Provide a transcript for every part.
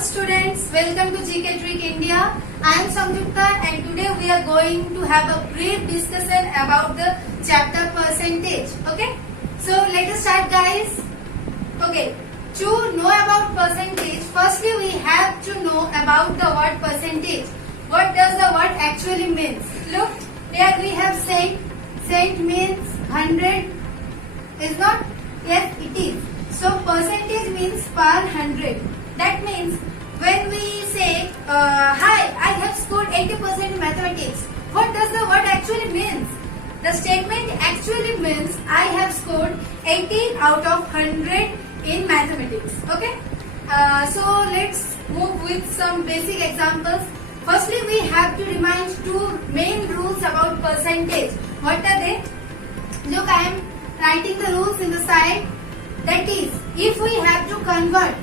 students, welcome to GK Trick India. I am Samyukta and today we are going to have a brief discussion about the chapter percentage. Okay, so let us start guys. Okay, to know about percentage, firstly we have to know about the word percentage. What does the word actually means? Look, here we have cent. Cent means 100. Is not? Yes, it is. So percentage means per 100. That means when we say, hi, I have scored 80% in mathematics. What does the word actually means? The statement actually means I have scored 80 out of 100 in mathematics. Okay. So let's move with some basic examples. Firstly, we have to remind two main rules about percentage. What are they? Look, I am writing the rules in the side. That is, if we have to convert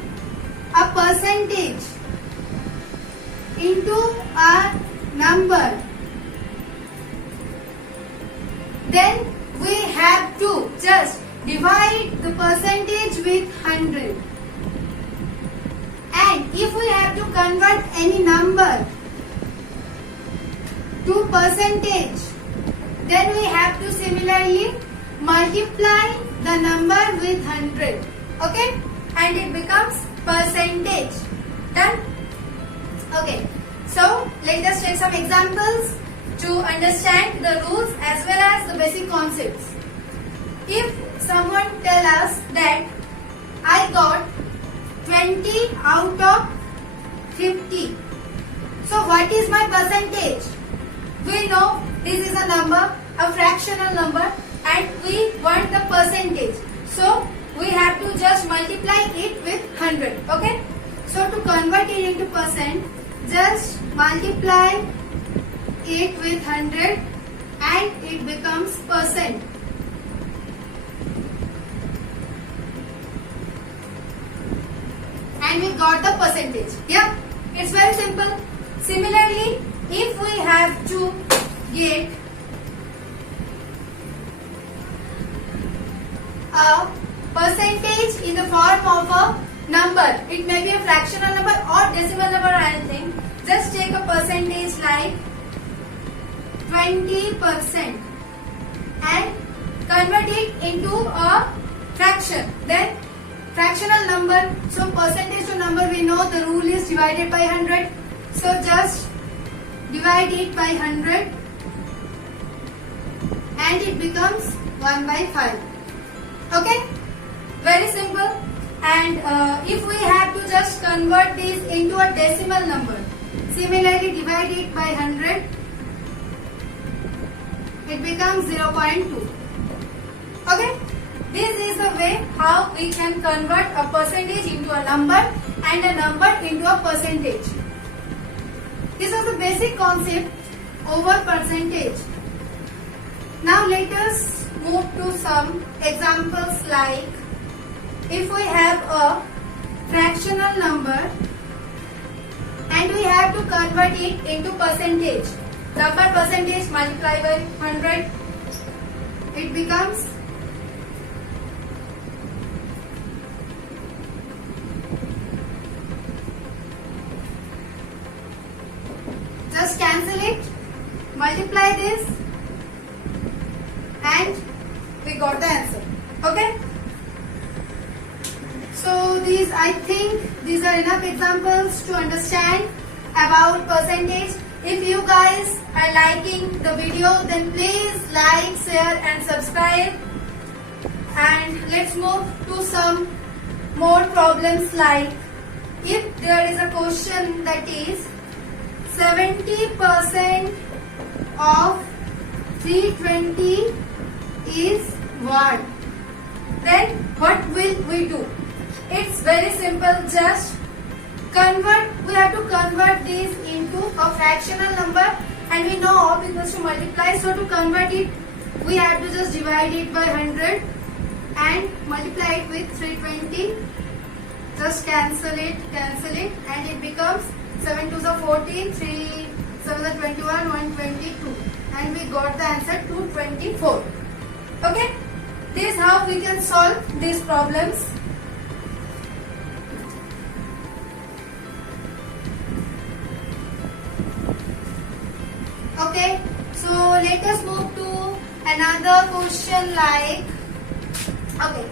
a percentage into a number, then we have to just divide the percentage with 100. And if we have to convert any number to percentage, then we have to similarly multiply the number with 100. Okay? And it becomes percentage. Done? Okay. So, let us take some examples to understand the rules as well as the basic concepts. If someone tell us that I got 20 out of 50. So, what is my percentage? We know this is a number, a fractional number, and we want the percentage. So, we have to just multiply it with 100. Okay? So, to convert it into percent, just multiply it with 100 and it becomes percent. And we got the percentage. Yeah? It's very simple. Similarly, if we have to get a percentage in the form of a number, it may be a fractional number or decimal number or anything, just take a percentage like 20% and convert it into a fraction. Then fractional number, so percentage to number, we know the rule is divided by 100. So just divide it by 100 and it becomes 1 by 5. Okay? Very simple. And if we have to just convert this into a decimal number, similarly divide it by 100, it becomes 0.2. Okay? This is the way how we can convert a percentage into a number and a number into a percentage. This is the basic concept over percentage. Now let us move to some examples like if we have a fractional number and we have to convert it into percentage. Number percentage multiplied by 100, it becomes just cancel it, multiply this and we got the answer. Okay? So I think these are enough examples to understand about percentage. If you guys are liking the video, then please like, share and subscribe. And let's move to some more problems like if there is a question that is 70% of 320 is what? Then what will we do? It's very simple. Just convert. We have to convert this into a fractional number, and we know op equals to multiply. So to convert it, we have to just divide it by 100 and multiply it with 320. Just cancel it, and it becomes 7 2s are 14, 3 7s are 21, 122, and we got the answer 224. Okay, this is how we can solve these problems. So let us move to another question like, okay,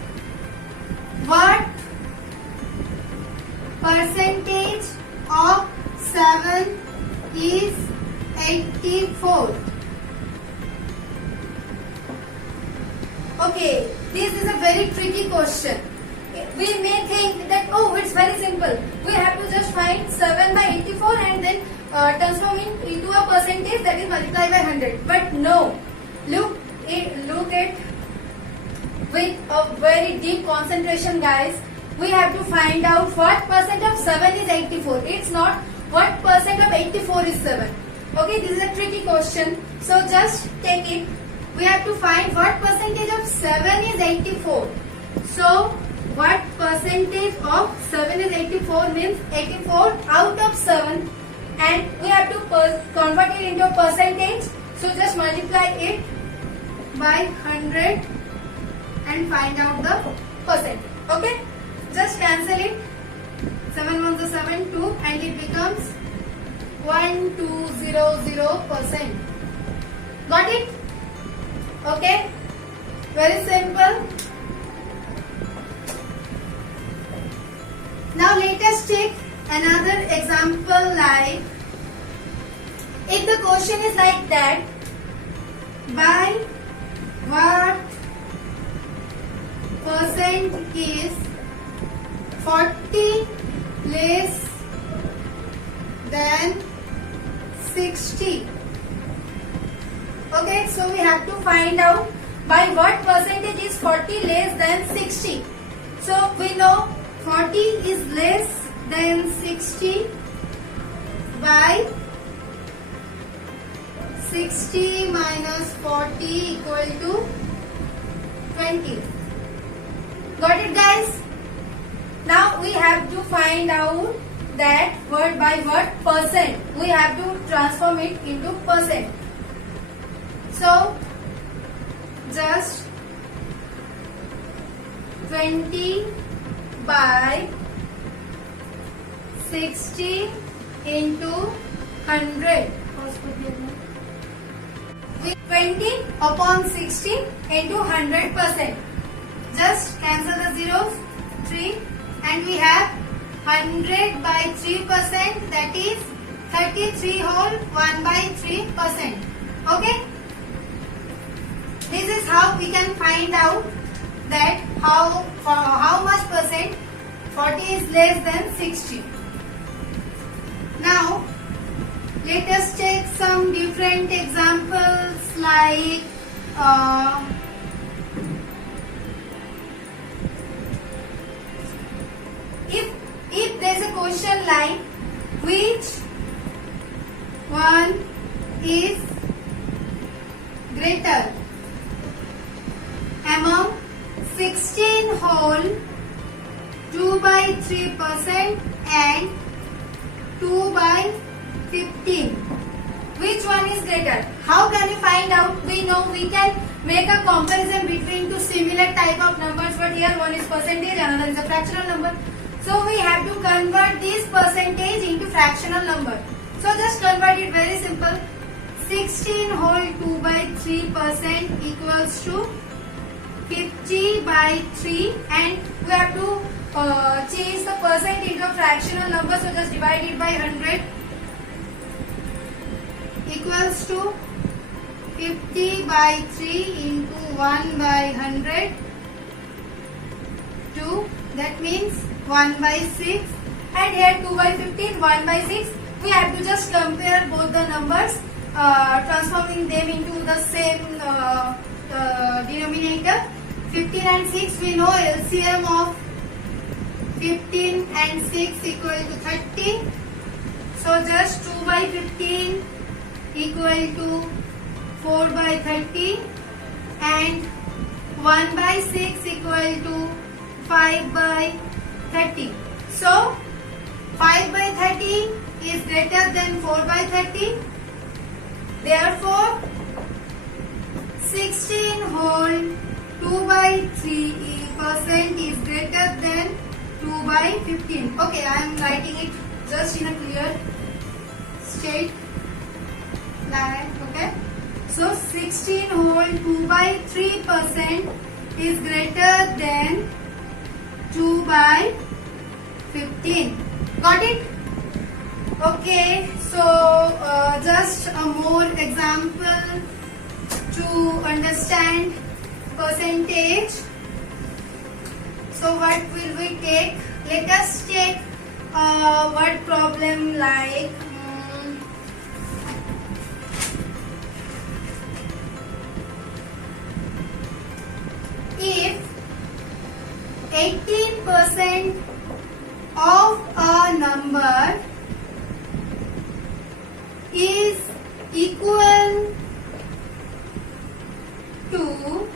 what percentage of 7 is 84? Okay, this is a very tricky question. We may think that, oh, it's very simple. We have to just find 7 by 84 and then transform it into a percentage, that is multiply by 100. But no, look at with a very deep concentration, guys. We have to find out what percent of 7 is 84. It's not what percent of 84 is 7. Okay, this is a tricky question. So just take it. We have to find what percentage of 7 is 84. So what percentage of 7 is 84 means 84 out of 7, and we have to convert it into a percentage. So just multiply it by 100 and find out the percentage. Okay, just cancel it. 7 1 is 7 2 and it becomes 1200%. Got it? Okay, very simple. Now let us take another example like, if the question is like that, by what percent is 40 less than 60? Okay, so we have to find out by what percentage is 40 less than 60. So we know 40 is less than 60 by 60 minus 40 equal to 20. Got it, guys? Now we have to find out that word by what percent. We have to transform it into percent. So just 20 by 60 into 100. 20 upon 60 into 100%. Just cancel the zeros. 3 and we have 100 by 3%, that is 33 whole 1 by 3%. Okay? This is how we can find out that how much percent 40 is less than 60. Now let us take some different examples like if there is a question like, which one is greater among 16 whole 2 by 3% and 2 by 15? Which one is greater? How can we find out? We know we can make a comparison between two similar type of numbers, but here one is percentage, another is a fractional number. So we have to convert this percentage into fractional number. So just convert it, very simple. 16 whole 2 by 3% equals to 50 by 3, and we have to change the percent into a fractional number. So just divide it by 100 equals to 50 by 3 into 1 by 100, 2, that means 1 by 6, and here 2 by 15, 1 by 6. We have to just compare both the numbers, transforming them into the same denominator. 15 and 6, we know LCM of 15 and 6 equal to 30. So just 2 by 15 equal to 4 by 30 and 1 by 6 equal to 5 by 30. So 5 by 30 is greater than 4 by 30. Therefore 16 whole 2 by 3% is greater than 2 by 15. Okay, I am writing it just in a clear straight line. Okay. So 16 whole 2 by 3% is greater than 2 by 15. Got it? Okay, so just a more example to understand percentage. So what will we take? Let us take word problem like if 18% of a number is equal to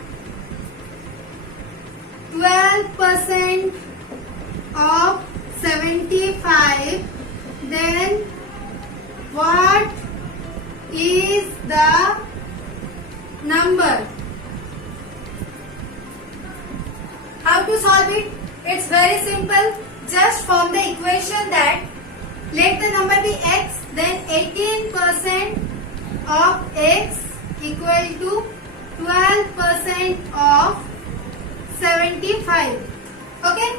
12% of 75, then what is the number? How to solve it? It's very simple. Just form the equation that let the number be x, then 18% of x equal to 12% of 75. Okay?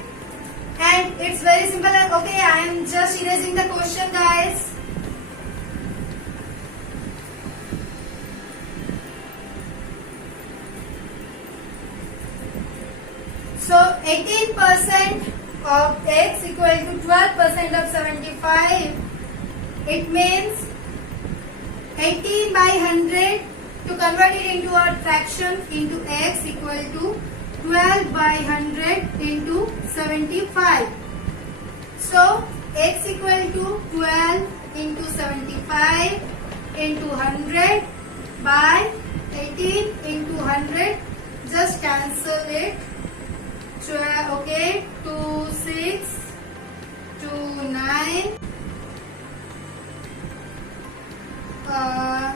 And it's very simple. Okay, I am just erasing the question, guys. So 18% of x equal to 12% of 75. It means 18 by 100. To convert it into a fraction into x equal to 12 by 100 into 75. So x equal to 12 into 75 into 100 by 18 into 100. Just cancel it. Okay, 2, 6, 2, 9.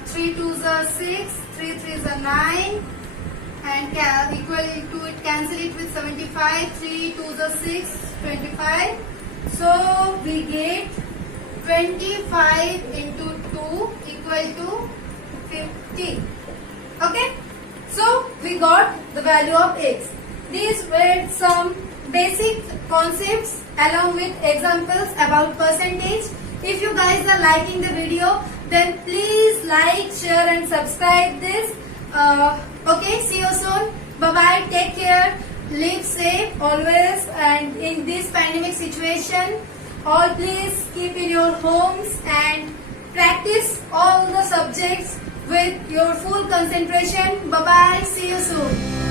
3 2s are 6, 3 3s are 9, and equal to it, cancel it with 75, 3 2s are 6, 25. So we get 25 into 2 equal to 50. Okay, so we got the value of x. These were some basic concepts along with examples about percentage. If you guys are liking the video, then please like, share and subscribe this. Okay, see you soon. Bye bye. Take care. Live safe always, and in this pandemic situation, all please keep in your homes and practice all the subjects with your full concentration. Bye bye. See you soon.